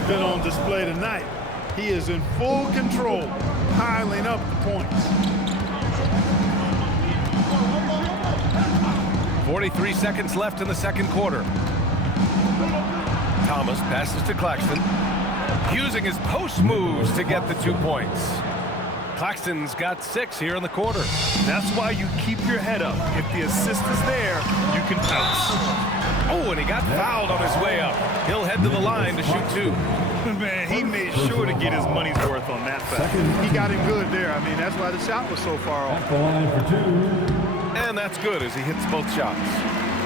has been on display tonight. He is in full control, piling up the points. 43 seconds left in the second quarter. Thomas passes to Claxton, using his post moves to get the 2 points. Claxton's got 6 here in the quarter. That's why you keep your head up. If the assist is there, you can pounce. Oh, and he got fouled on his way up. He'll head to the line to shoot 2. Man, he made sure to get his money's worth on that foul. He got him good there. I mean, that's why the shot was so far off. At the line for 2. And that's good as he hits both shots.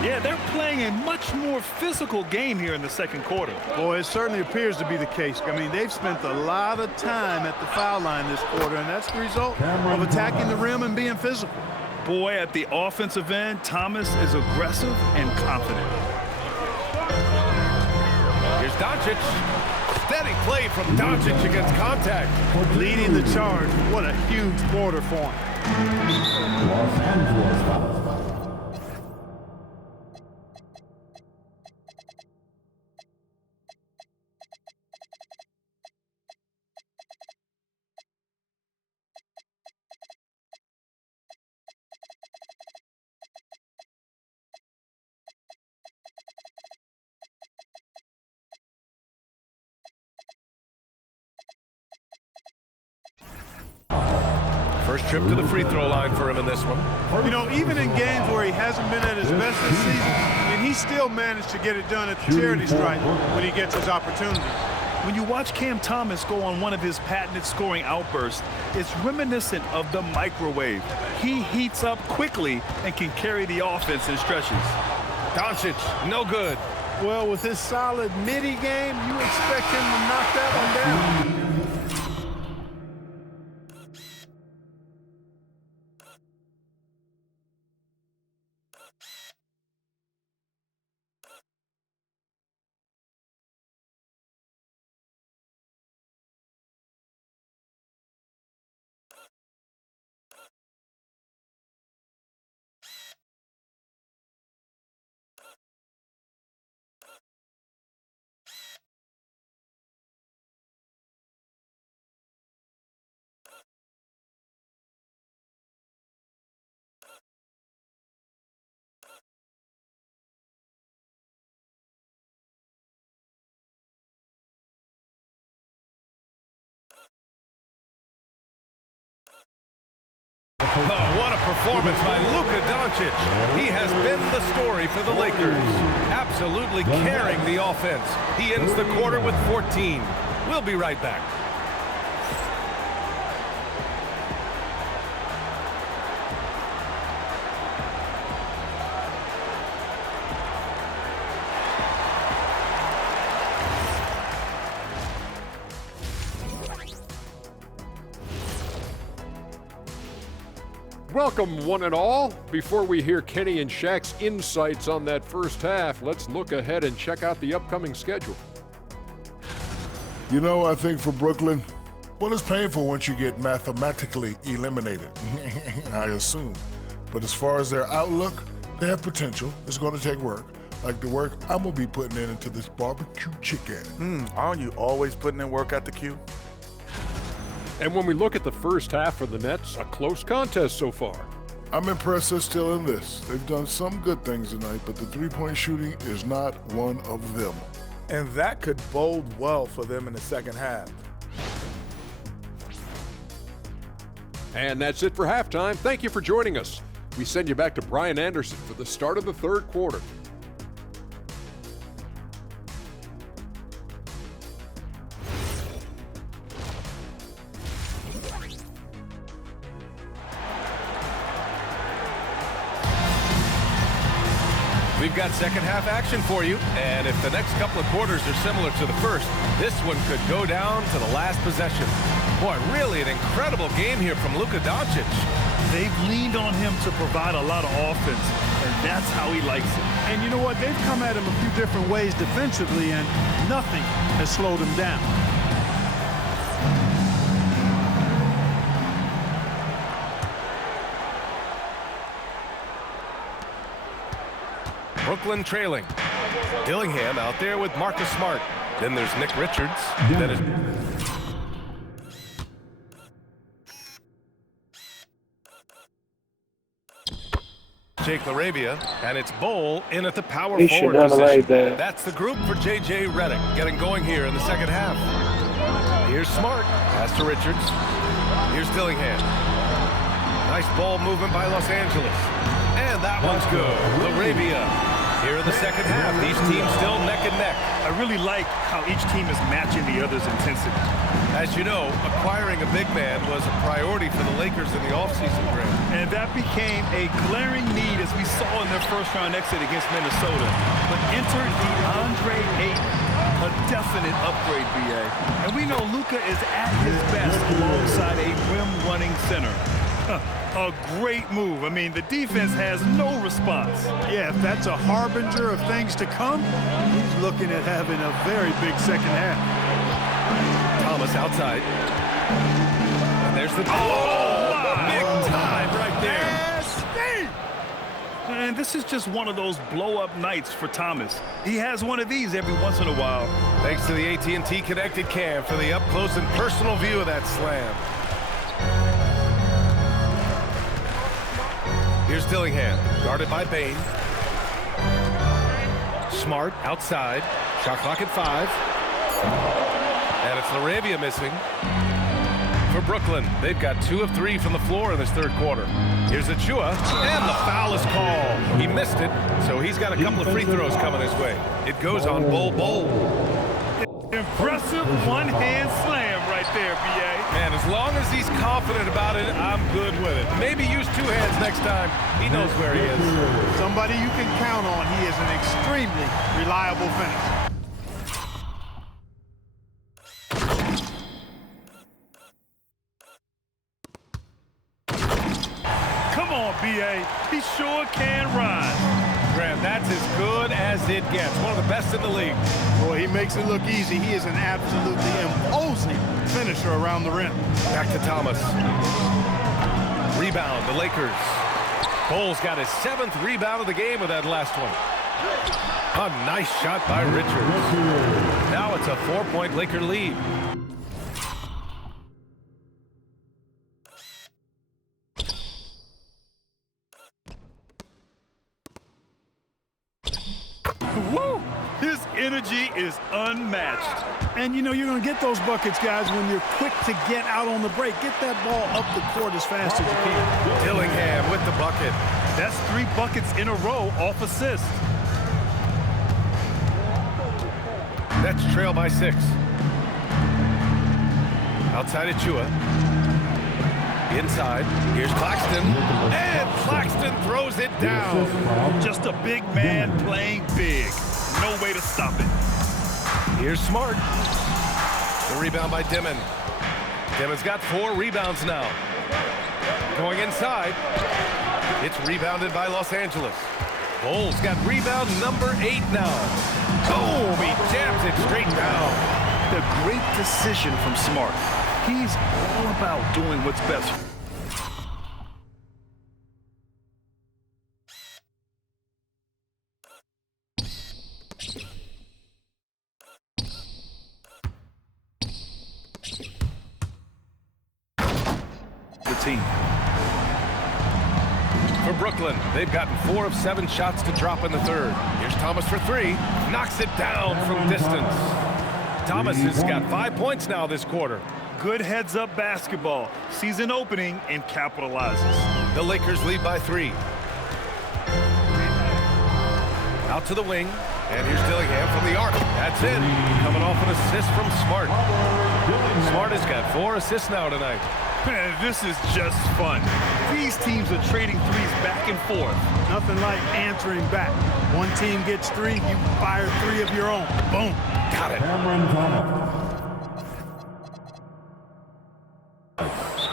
Yeah, they're playing a much more physical game here in the second quarter. Boy, it certainly appears to be the case. I mean, they've spent a lot of time at the foul line this quarter, and that's the result of attacking the rim and being physical. Boy, at the offensive end, Thomas is aggressive and confident. Here's Doncic. Steady play from Doncic against contact. Leading the charge. What a huge quarter for him. Los Angeles foul. First trip to the free throw line for him in this one. You know, even in games where he hasn't been at his best this season, I mean, he still managed to get it done at the charity stripe when he gets his opportunity. When you watch Cam Thomas go on one of his patented scoring outbursts, it's reminiscent of the microwave. He heats up quickly and can carry the offense in stretches. Doncic, no good. Well, with his solid midi game, you expect him to knock that one down. Oh, what a performance by Luka Doncic. He has been the story for the Lakers. Absolutely carrying the offense. He ends the quarter with 14. We'll be right back. Welcome, one and all. Before we hear Kenny and Shaq's insights on that first half, let's look ahead and check out the upcoming schedule. You know, I think for Brooklyn, well, it's painful once you get mathematically eliminated, I assume. But as far as their outlook, they have potential. It's going to take work. Like the work I'm going to be putting into this barbecue chicken. Aren't you always putting in work at the Q? And when we look at the first half for the Nets, a close contest so far. I'm impressed they're still in this. They've done some good things tonight, but the three-point shooting is not one of them. And that could bode well for them in the second half. And that's it for halftime. Thank you for joining us. We send you back to Brian Anderson for the start of the third quarter. We've got second half action for you, and if the next couple of quarters are similar to the first, this one could go down to the last possession. Boy, really an incredible game here from Luka Doncic. They've leaned on him to provide a lot of offense, and that's how he likes it. And you know what? They've come at him a few different ways defensively, and nothing has slowed him down. Brooklyn trailing. Dillingham out there with Marcus Smart. Then there's Nick Richards. That is Jake LaRavia, and it's Bowl in at the power forward position. That's the group for J.J. Redick getting going here in the second half. Here's Smart, pass to Richards. Here's Dillingham. Nice ball movement by Los Angeles. And that one's good. LaRavia. Here in the second half, these teams still neck and neck. I really like how each team is matching the other's intensity. As you know, acquiring a big man was a priority for the Lakers in the offseason, Grant. And that became a glaring need as we saw in their first-round exit against Minnesota. But entered DeAndre Ayton, a definite upgrade, B.A. And we know Luka is at his best alongside a rim-running center. A great move. I mean, the defense has no response. Yeah, if that's a harbinger of things to come, he's looking at having a very big second half. Thomas outside. And there's the big time right there. And this is just one of those blow-up nights for Thomas. He has one of these every once in a while. Thanks to the AT&T Connected Cam for the up-close and personal view of that slam. Here's Dillingham, guarded by Bain. Smart outside. Shot clock at 5. And it's LaRavia missing. For Brooklyn, they've got 2 of 3 from the floor in this third quarter. Here's Achua, and the foul is called. He missed it, so he's got a couple of free throws coming his way. It goes on Bowl. Impressive one-hand slam right there, B.A. Man, as long as he's confident about it, I'm good with it. Maybe use 2 hands next time. He knows where he is. Somebody you can count on. He is an extremely reliable finish. Come on, B.A. He sure can rise. Grant, that's as good as it gets. One of the best in the league. Boy, he makes it look easy. He is an absolutely imposing finisher around the rim. Back to Thomas. Rebound, the Lakers. Bowles got his 7th rebound of the game with that last one. A nice shot by Richards. Now it's a 4-point Laker lead. Woo! His energy is unmatched. And, you know, you're going to get those buckets, guys, when you're quick to get out on the break. Get that ball up the court as fast as you can. Dillingham with the bucket. That's 3 buckets in a row off assist. That's trail by 6. Outside Achua. Inside. Here's Claxton. And Claxton throws it down. Just a big man playing big. No way to stop it. Here's Smart. The rebound by Dimon. Dimon's got 4 rebounds now. Going inside. It's rebounded by Los Angeles. Bowles got rebound number 8 now. Boom! He jams it straight down. The great decision from Smart. He's all about doing what's best. The team. For Brooklyn, they've gotten 4 of 7 shots to drop in the third. Here's Thomas for 3. Knocks it down from distance. Thomas has got 5 points now this quarter. Good heads-up basketball. Sees an opening and capitalizes. The Lakers lead by 3. Out to the wing. And here's Dillingham from the arc. That's it. Coming off an assist from Smart. Smart has got 4 assists now tonight. Man, this is just fun. These teams are trading threes back and forth. Nothing like answering back. One team gets 3, you fire 3 of your own. Boom. Got it.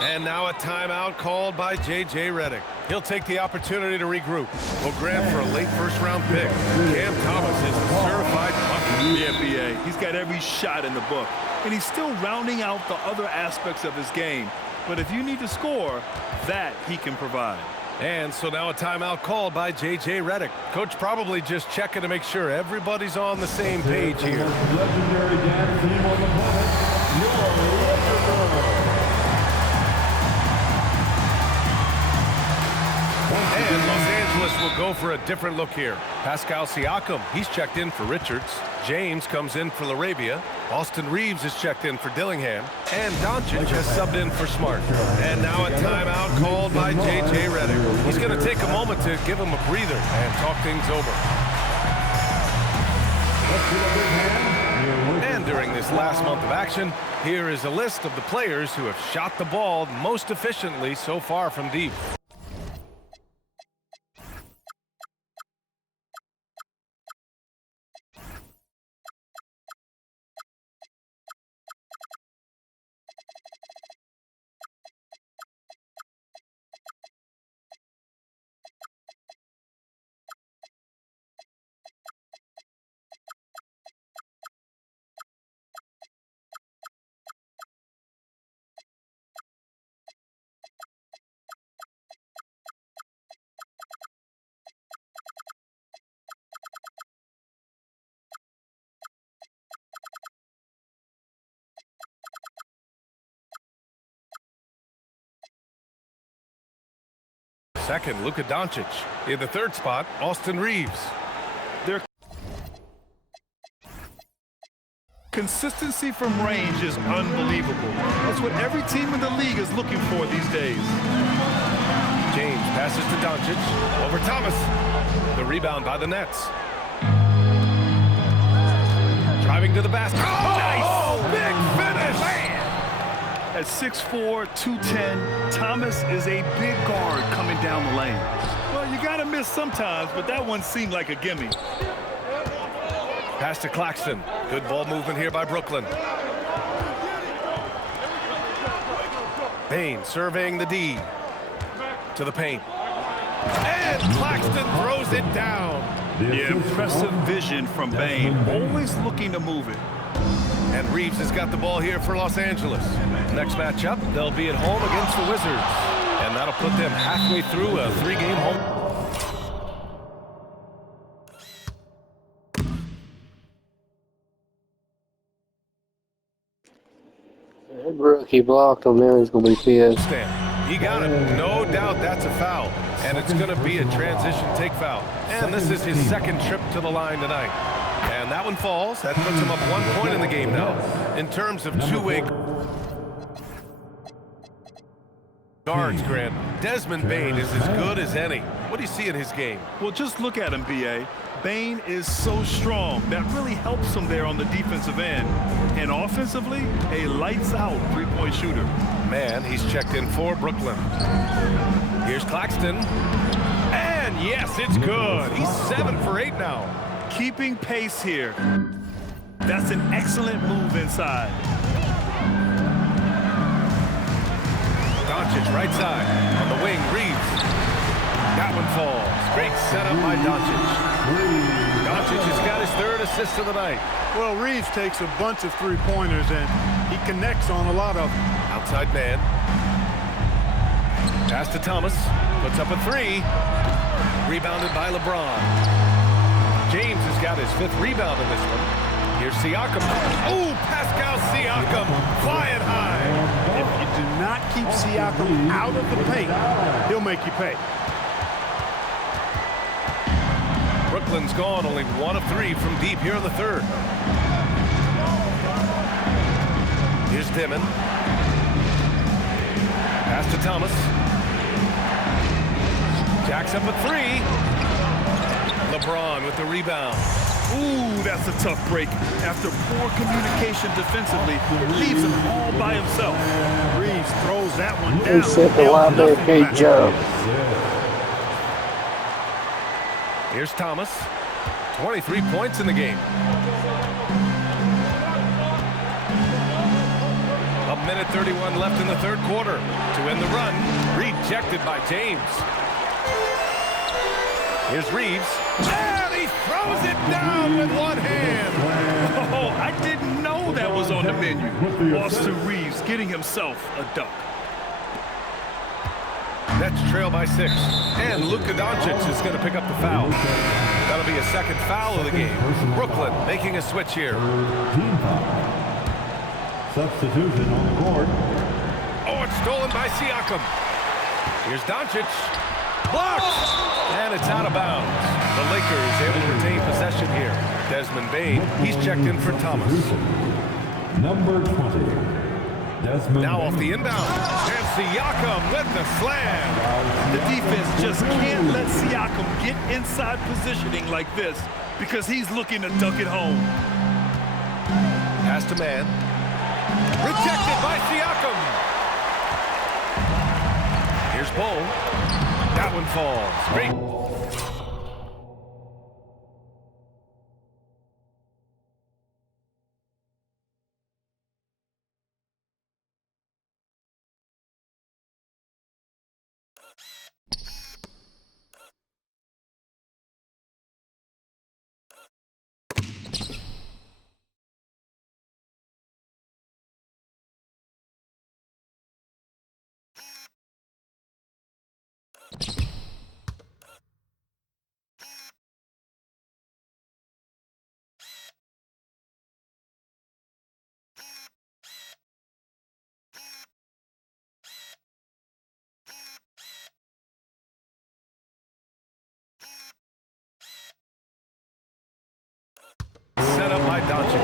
And now a timeout called by J.J. Redick. He'll take the opportunity to regroup. Well, Grant, for a late first-round pick, Cam Thomas is a certified bucket. Yeah, B.A. He's got every shot in the book. And he's still rounding out the other aspects of his game. But if you need to score, that he can provide. And so now a timeout called by J.J. Redick. Coach probably just checking to make sure everybody's on the same page here. Legendary dad team on the planet, And Los Angeles will go for a different look here. Pascal Siakam, he's checked in for Richards. James comes in for LaRavia. Austin Reeves is checked in for Dillingham. And Doncic has subbed in for Smart. And now a timeout called by J.J. Redick. He's going to take a moment to give him a breather and talk things over. And during this last month of action, here is a list of the players who have shot the ball most efficiently so far from deep. Second, Luka Doncic. In the third spot, Austin Reeves. Their consistency from range is unbelievable. That's what every team in the league is looking for these days. James passes to Doncic. Over Thomas. The rebound by the Nets. Driving to the basket. Oh, nice! Big finish! Man. At 6'4", 210, Thomas is a big guard coming down the lane. Well, you got to miss sometimes, but that one seemed like a gimme. Pass to Claxton. Good ball movement here by Brooklyn. Bane surveying the D. To the paint. And Claxton throws it down. Yeah, impressive vision from Bane. Always looking to move it. And Reeves has got the ball here for Los Angeles. Next matchup, they'll be at home against the Wizards. And that'll put them halfway through a 3-game home. That rookie blocked him there. He's going to be pissed. He got it. No doubt that's a foul. And it's going to be a transition take foul. And this is his second trip to the line tonight. And that one falls. That puts him up 1 point in the game now. In terms of two-way guards, Grant, Desmond Bane is as good as any. What do you see in his game? Well, just look at him, B.A. Bane is so strong. That really helps him there on the defensive end. And offensively, a lights-out three-point shooter. Man, he's checked in for Brooklyn. Here's Claxton. And yes, it's good. He's 7 for 8 now. Keeping pace here. That's an excellent move inside. Doncic right side. On the wing, Reeves. That one falls. Great setup by Doncic. Doncic has got his third assist of the night. Well, Reeves takes a bunch of three-pointers, and he connects on a lot of them. Outside man. Pass to Thomas. Puts up a three. Rebounded by LeBron. James has got his 5th rebound in this one. Here's Siakam. Oh, Pascal Siakam flying high. If you do not keep Siakam out of the paint, he'll make you pay. Brooklyn's gone only 1 of 3 from deep here in the third. Here's Dimon. Pass to Thomas. Jacks up a 3. LeBron with the rebound. Ooh, that's a tough break. After poor communication defensively, it leaves him all by himself. Reeves throws that one down. He set the linebacker can't jump. Here's Thomas. 23 points in the game. A minute 31 left in the third quarter. To end the run, rejected by James. Here's Reeves. And he throws it down with one hand. Oh, I didn't know that was on the menu. Austin Reeves getting himself a dunk. Nets trail by 6. And Luka Doncic is going to pick up the foul. That'll be a second foul of the game. Brooklyn making a switch here. Team foul. Substitution on the court. Oh, it's stolen by Siakam. Here's Doncic. Blocked! And it's out of bounds. The Lakers able to retain possession here. Desmond Bane, he's checked in for Thomas. Number 20. Desmond Now off Bane. the inbound. And Siakam with the slam. The defense just can't let Siakam get inside positioning like this because he's looking to dunk it home. Pass to man. Rejected by Siakam. Here's Bull. That one falls. Great. Set up by Doncic.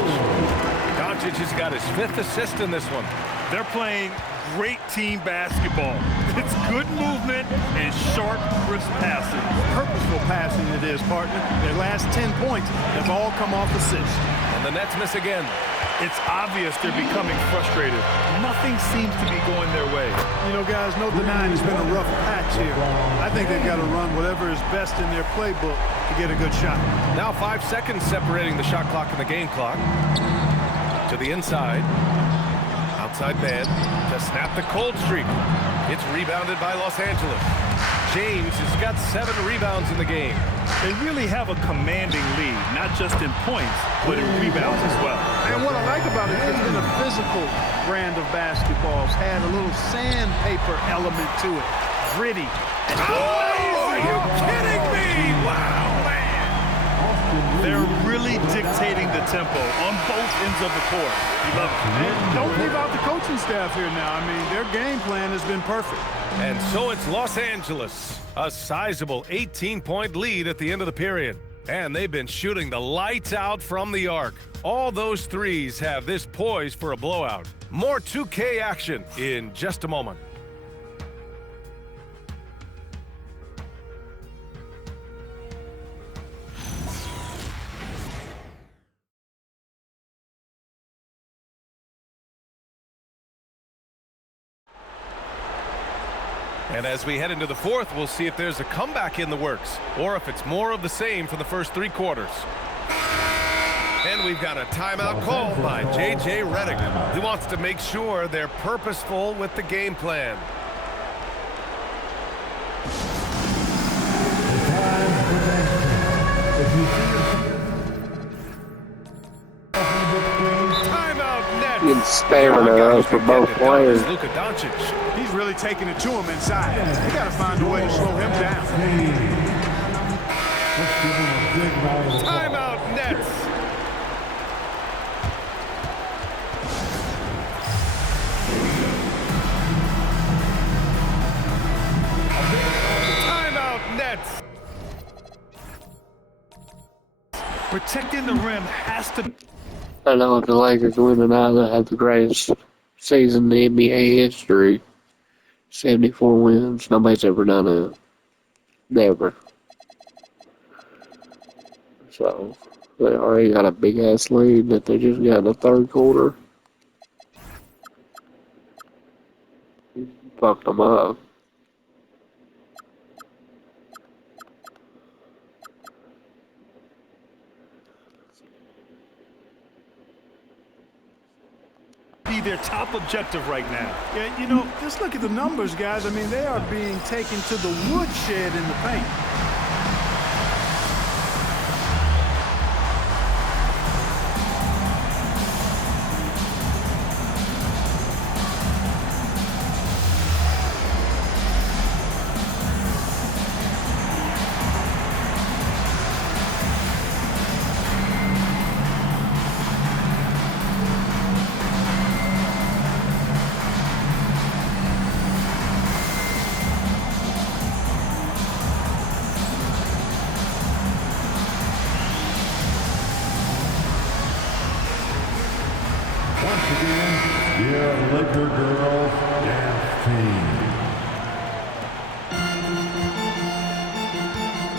Doncic has got his 5th assist in this one. They're playing great team basketball. It's good movement and sharp, crisp passing. Purposeful passing it is, partner. Their last 10 points have all come off assists. And the Nets miss again. It's obvious they're becoming frustrated. Nothing seems to be going their way. You know, guys, no denying it's been a rough patch here. I think they've got to run whatever is best in their playbook to get a good shot. Now 5 seconds separating the shot clock and the game clock. To the inside. Outside man to snap the cold streak. It's rebounded by Los Angeles. James has got 7 rebounds in the game. They really have a commanding lead, not just in points, but in rebounds as well. And what I like about it, it's been a physical brand of basketball. It's had a little sandpaper element to it. Gritty. Oh, are you kidding me? Wow, man. They're really dictating the tempo on both ends of the court. You love it. And don't leave out the coaching staff here now. I mean, their game plan has been perfect. And so it's Los Angeles, a sizable 18-point lead at the end of the period. And they've been shooting the lights out from the arc. All those threes have this poised for a blowout. More 2K action in just a moment. And as we head into the 4th, we'll see if there's a comeback in the works or if it's more of the same for the first 3 quarters. And we've got a timeout called by J.J. Redick. He wants to make sure they're purposeful with the game plan. Timeout net. Good stamina for both players. Luka Doncic. He's really taking it to him inside. They got to find a way to slow him down. Timeout Nets. Timeout Nets. Protecting the rim has to... I know if the Lakers win tonight, they'll have the greatest season in NBA history. 74 wins. Nobody's ever done it. Never. So, they already got a big-ass lead that they just got in the 3rd quarter. Fucked them up. be their top objective right now. Yeah, you know, just look at the numbers, guys. I mean, they are being taken to the woodshed in the paint. Once again, your Laker girls dance team.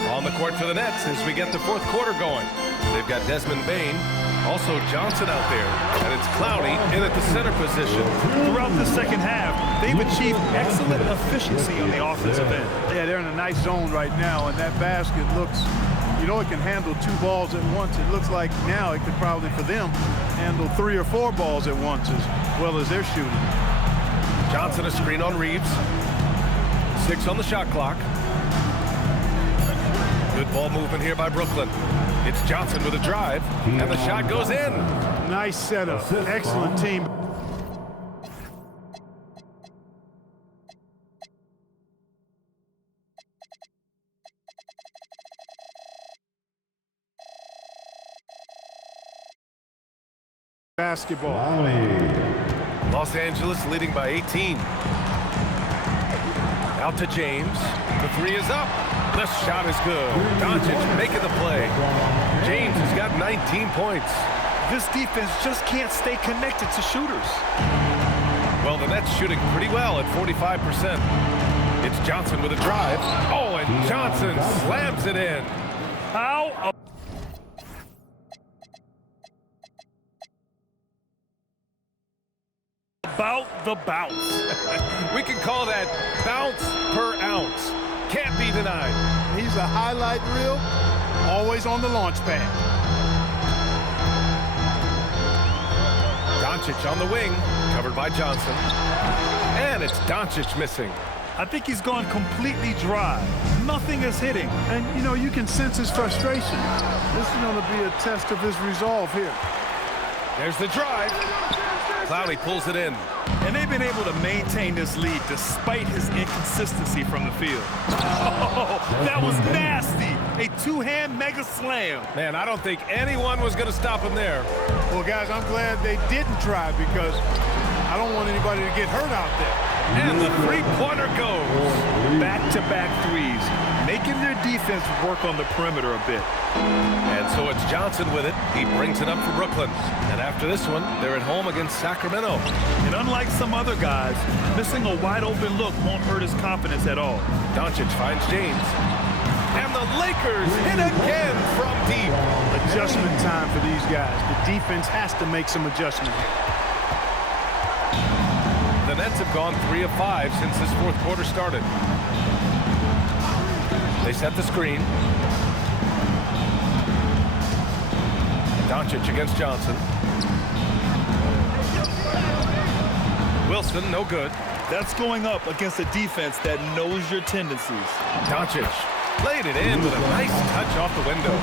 On the court for the Nets as we get the fourth quarter going. They've got Desmond Bane, also Johnson out there, and it's Cloudy in at the center position. Throughout the second half, they've achieved excellent efficiency on the offensive end. Yeah, they're in a nice zone right now, and that basket looks, you know, it can handle 2 balls at once. It looks like now it could probably, for them, handle 3 or 4 balls at once as well as they're shooting. Johnson a screen on Reeves. 6 on the shot clock. Good ball movement here by Brooklyn. It's Johnson with a drive, and the shot goes in. Nice setup. Excellent team. Basketball. Los Angeles leading by 18. Out to James. The 3 is up. The shot is good. Doncic making the play. James has got 19 points. This defense just can't stay connected to shooters. Well, the Nets shooting pretty well at 45%. It's Johnson with a drive. Oh, and Johnson slams it in. How about the bounce? We can call that bounce per ounce. Can't be denied. He's a highlight reel, always on the launch pad. Doncic on the wing, covered by Johnson. And it's Doncic missing. I think he's gone completely dry. Nothing is hitting. And, you know, you can sense his frustration. This is going to be a test of his resolve here. There's the drive. Cloudy pulls it in. And they've been able to maintain this lead despite his inconsistency from the field. Oh, that was nasty. A 2-hand mega slam. Man, I don't think anyone was going to stop him there. Well, guys, I'm glad they didn't try because I don't want anybody to get hurt out there. And the three-pointer goes. Back-to-back threes, making their defense work on the perimeter a bit. And so it's Johnson with it. He brings it up for Brooklyn. And after this one, they're at home against Sacramento. And unlike some other guys, missing a wide-open look won't hurt his confidence at all. Doncic finds James. And the Lakers hit again from deep. Adjustment time for these guys. The defense has to make some adjustment here. The Nets have gone 3 of 5 since this fourth quarter started. They set the screen. Doncic against Johnson. Wilson, no good. That's going up against a defense that knows your tendencies. Doncic laid it in with a nice touch off the window.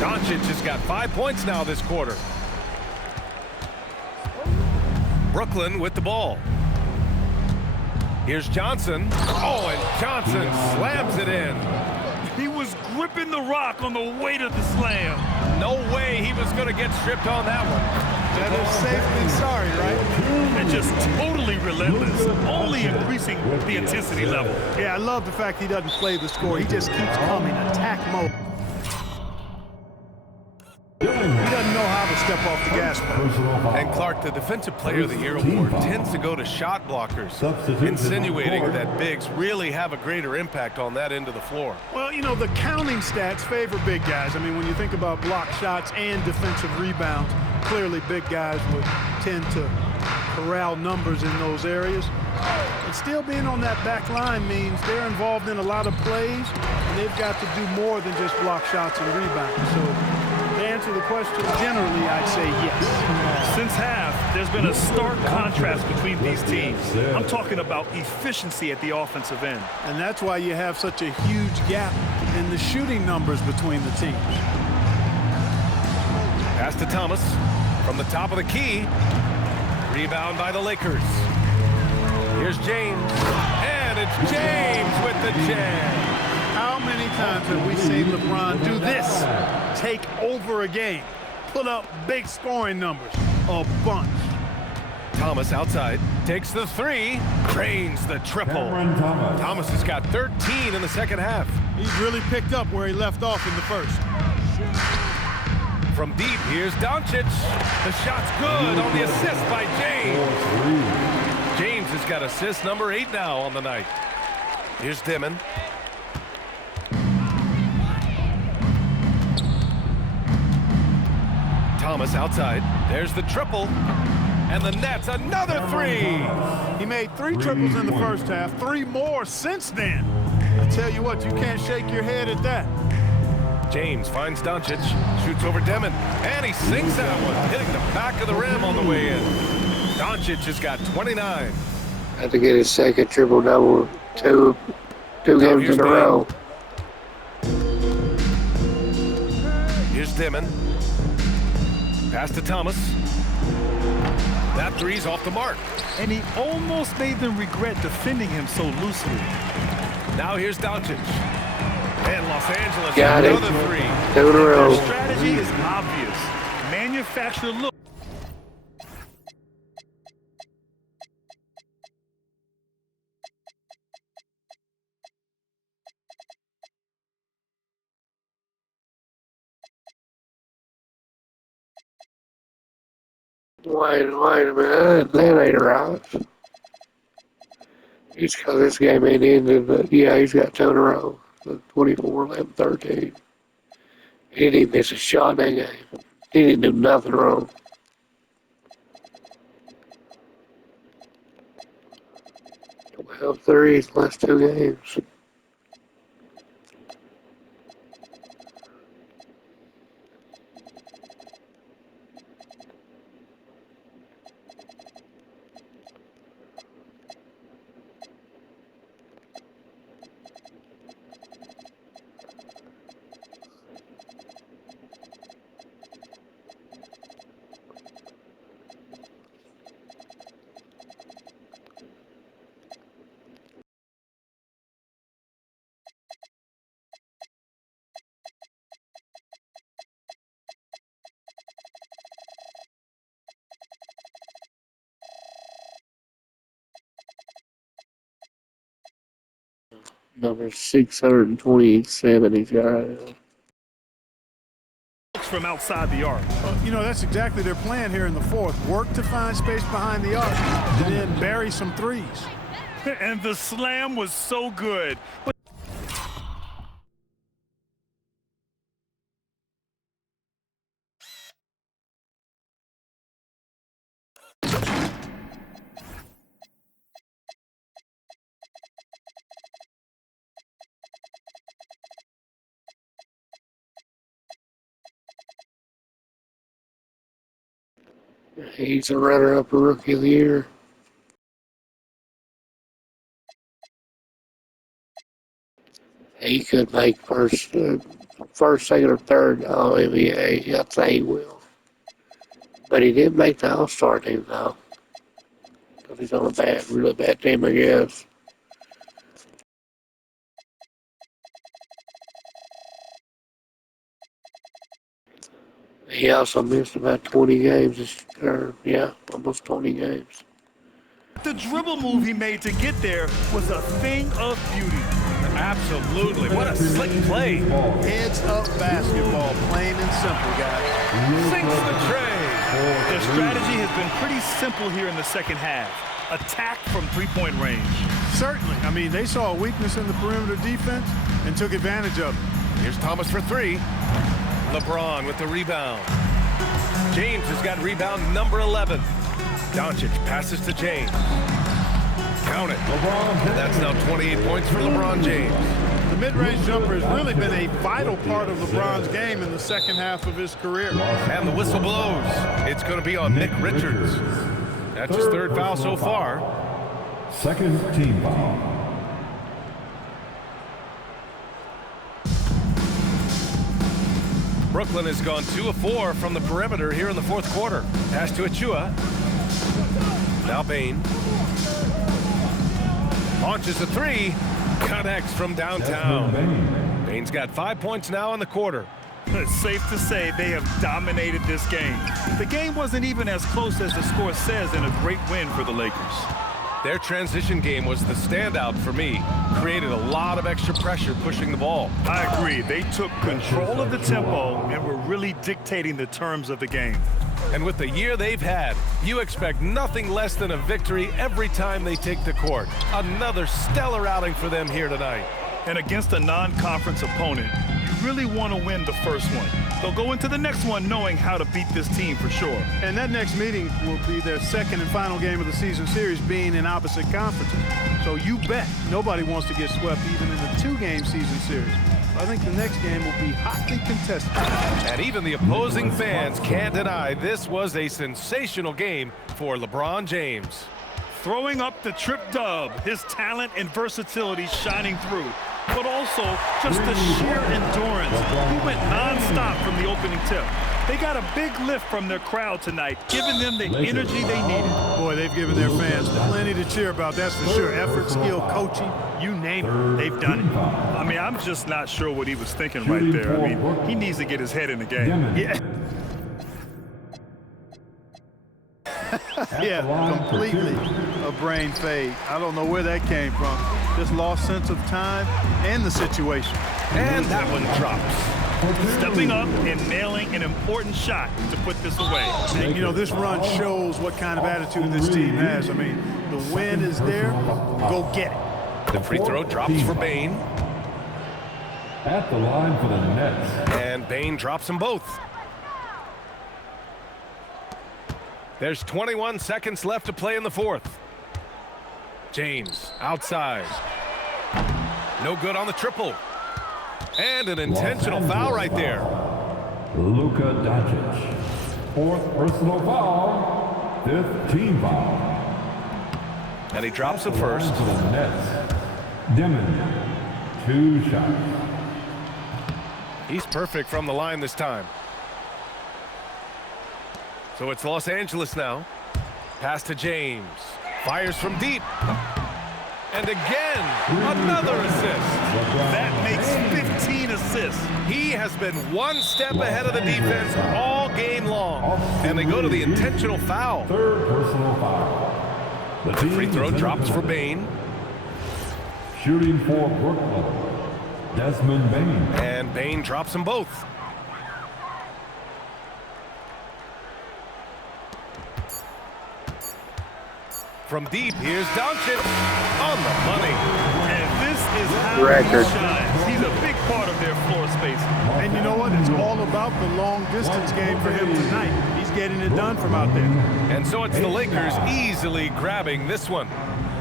Doncic has got 5 points now this quarter. Brooklyn with the ball. Here's Johnson. Oh, and Johnson slams it in. He was gripping the rock on the weight of the slam. No way he was going to get stripped on that one. Better safe than sorry, right? And just totally relentless, only increasing the intensity level. Yeah, I love the fact he doesn't play the score. He just keeps coming, attack mode. He doesn't know how to step off the gas pedal. And Clark, the Defensive Player of the Year award tends to go to shot blockers, insinuating that bigs really have a greater impact on that end of the floor. Well, you know, the counting stats favor big guys. I mean, when you think about block shots and defensive rebounds, clearly big guys would tend to corral numbers in those areas. But still being on that back line means they're involved in a lot of plays, and they've got to do more than just block shots and rebounds. So to answer the question, generally, I'd say yes. Since half, there's been a stark contrast between these teams. I'm talking about efficiency at the offensive end. And that's why you have such a huge gap in the shooting numbers between the teams. Pass to Thomas from the top of the key. Rebound by the Lakers. Here's James. And it's James with the jam. How many times have we seen LeBron do this? Take over a game. Put up big scoring numbers. A bunch. Thomas outside. Takes the 3. Cranes the triple. Thomas has got 13 in the second half. He's really picked up where he left off in the first. From deep, here's Doncic. The shot's good on the assist by James. James has got assist number 8 now on the night. Here's Dimon. Thomas outside. There's the triple. And the net's another 3. He made 3 triples in the first half, 3 more since then. I tell you what, you can't shake your head at that. James finds Doncic, shoots over Demon, and he sinks that one, hitting the back of the rim on the way in. Doncic has got 29. Had to get his second triple-double, two games in a row. Here's Demon. Pass to Thomas. That 3's off the mark. And he almost made them regret defending him so loosely. Now here's Doncic. And Los Angeles got another it. 3. 2 in a row. Their strategy is obvious. Manufacture look. Wait a minute. That ain't right. It's because this game ain't ended, but yeah, he's got 2 in a row. 24, 11, 13. He didn't even miss a shot in that game. He didn't do nothing wrong. 12 threes, last 2 games. Number 627 he's got. From outside the arc. You know, that's exactly their plan here in the fourth. Work to find space behind the arc, and then bury some 3s. And the slam was so good. He's a runner-up for Rookie of the Year. He could make first, second, or third All-NBA. I'd say he will. But he did make the All-Star team, though. Because he's on a really bad team, I guess. He also missed about 20 games, almost 20 games. The dribble move he made to get there was a thing of beauty. Absolutely. What a slick play. Heads up basketball, plain and simple, guys. Sinks the tray. Their strategy has been pretty simple here in the second half. Attack from 3-point range. Certainly. I mean, they saw a weakness in the perimeter defense and took advantage of it. Here's Thomas for 3. LeBron with the rebound. James has got rebound number 11. Doncic passes to James. Count it. And that's now 28 points for LeBron James. The mid-range jumper has really been a vital part of LeBron's game in the second half of his career. And the whistle blows. It's going to be on Nick Richards. That's his 3rd foul so far. Second team foul. Brooklyn has gone 2 of 4 from the perimeter here in the 4th quarter. Pass to Achua. Now Bain. Launches a 3. Connects from downtown. Bain's got 5 points now in the quarter. It's safe to say they have dominated this game. The game wasn't even as close as the score says in a great win for the Lakers. Their transition game was the standout for me. Created a lot of extra pressure pushing the ball. I agree. They took control of the tempo and were really dictating the terms of the game. And with the year they've had, you expect nothing less than a victory every time they take the court. Another stellar outing for them here tonight. And against a non-conference opponent, you really want to win the first one. They'll go into the next one knowing how to beat this team for sure. And that next meeting will be their second and final game of the season series, being in opposite conferences. So you bet nobody wants to get swept even in the two-game season series. I think the next game will be hotly contested. And even the opposing fans can't deny this was a sensational game for LeBron James. Throwing up the trip dub, his talent and versatility shining through, but also just the sheer endurance. He went non-stop from the opening tip. They got a big lift from their crowd tonight, giving them the energy they needed. Boy, they've given their fans plenty to cheer about, that's for sure. Effort, skill, coaching, you name it, they've done it. I mean, I'm just not sure what he was thinking right there. I mean, he needs to get his head in the game. Yeah. Yeah, completely a brain fade. I don't know where that came from. Just lost sense of time and the situation. And that one drops. Stepping up and nailing an important shot to put this away. And, you know, this run shows what kind of attitude this team has. I mean, the win is there. Go get it. The free throw drops for Bane. At the line for the Nets. And Bane drops them both. There's 21 seconds left to play in the fourth. James outside. No good on the triple. And an intentional foul right there. Luka Doncic. Fourth personal foul. Fifth team foul. And he drops it first. For the Nets. Demon. 2 shots. He's perfect from the line this time. So it's Los Angeles now. Pass to James. Fires from deep. And again, another assist. That makes 15 assists. He has been one step ahead of the defense all game long. And they go to the intentional foul. Third personal foul. The free throw drops for Bane. Shooting for Brooklyn. Desmond Bane. And Bane drops them both. From deep, here's Doncic on the money. And this is how Record. he shines. He's a big part of their floor space. And you know what? It's all about the long distance game for him tonight. He's getting it done from out there. And so it's the Lakers easily grabbing this one.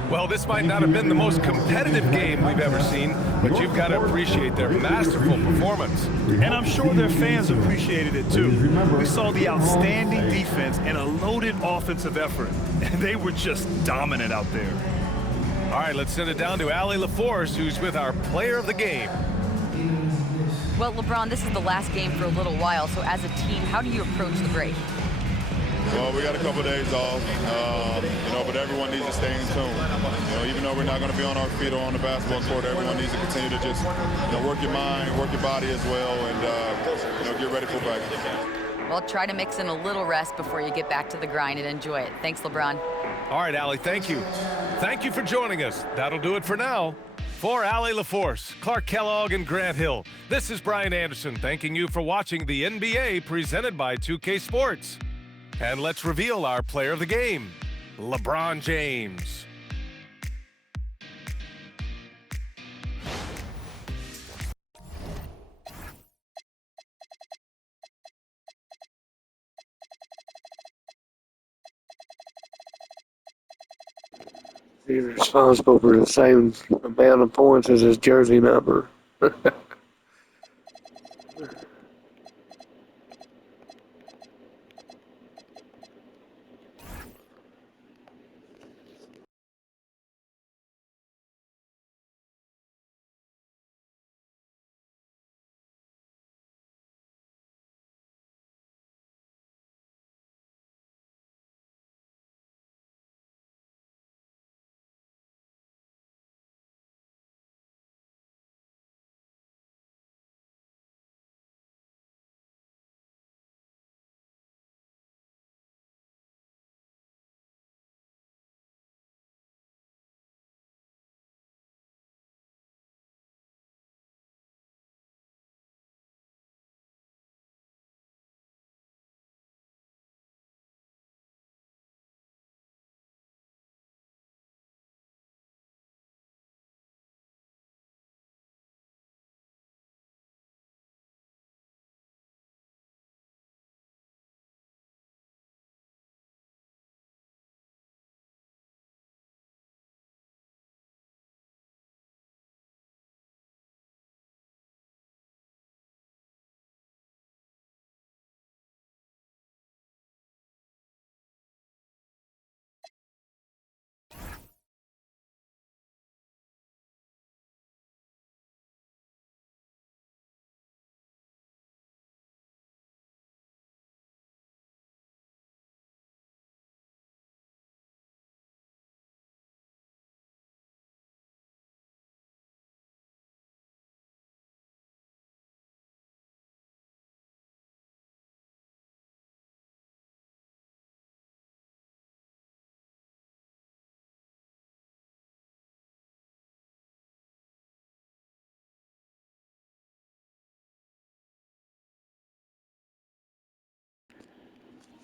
Well, this might not have been the most competitive game we've ever seen, but you've got to appreciate their masterful performance. And I'm sure their fans appreciated it too. We saw the outstanding defense and a loaded offensive effort. And they were just dominant out there. All right, let's send it down to Allie LaForce, who's with our player of the game. Well, LeBron, this is the last game for a little while, so as a team, how do you approach the break? Well, we got a couple days off, but everyone needs to stay in tune. Even though we're not going to be on our feet or on the basketball court, everyone needs to continue to just, work your mind, work your body as well, and, get ready for practice. Well, try to mix in a little rest before you get back to the grind and enjoy it. Thanks, LeBron. All right, Allie, thank you. Thank you for joining us. That'll do it for now. For Allie LaForce, Clark Kellogg, and Grant Hill, this is Brian Anderson thanking you for watching the NBA presented by 2K Sports. And let's reveal our player of the game, LeBron James. He's responsible for the same amount of points as his jersey number.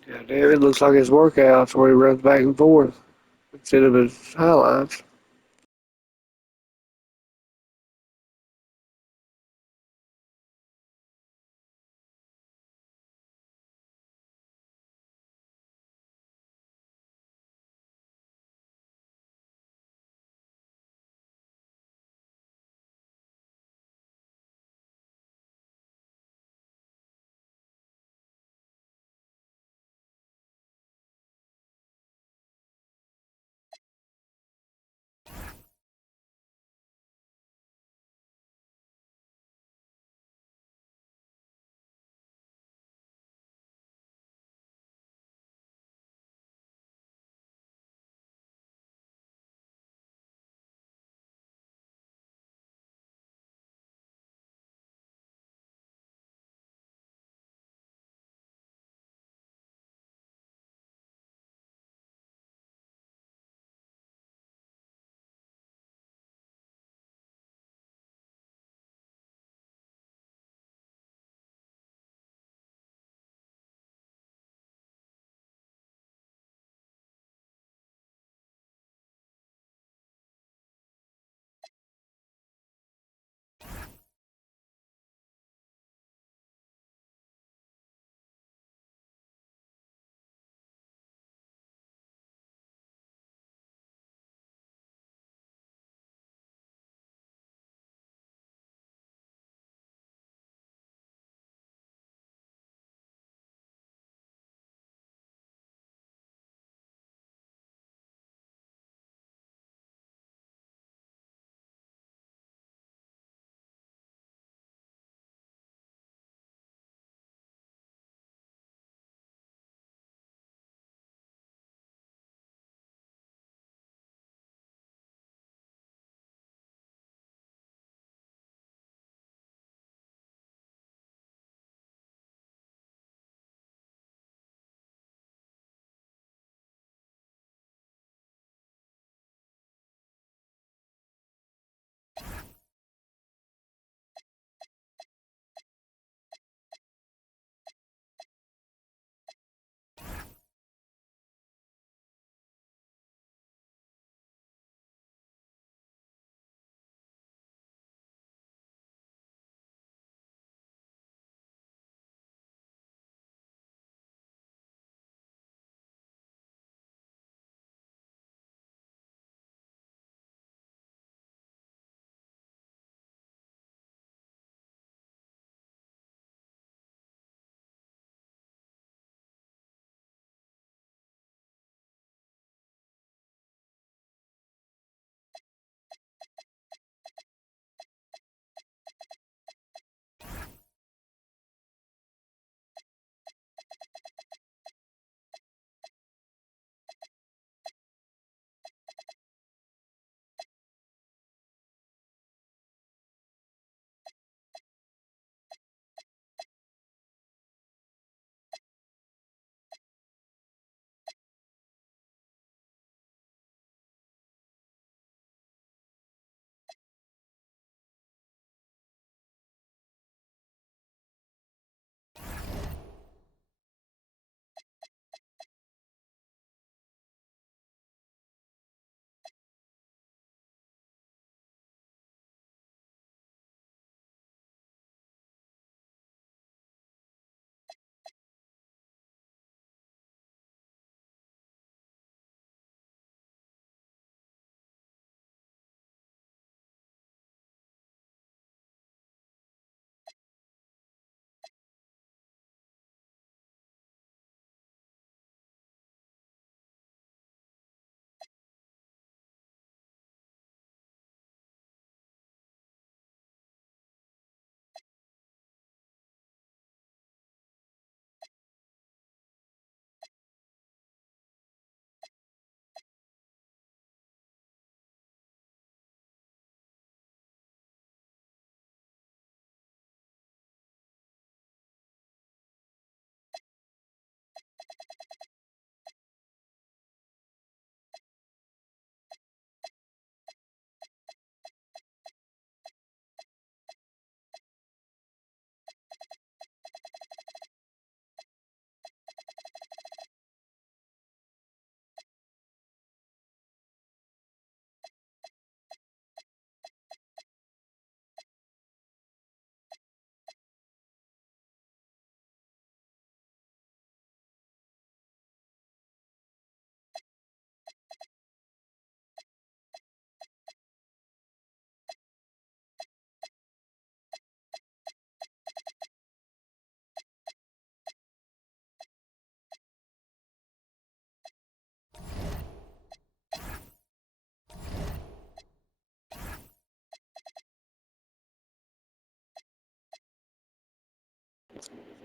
Yeah, David looks like his workouts where he runs back and forth instead of his highlights.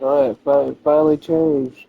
All right, finally changed.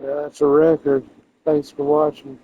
Yeah, that's a record. Thanks for watching.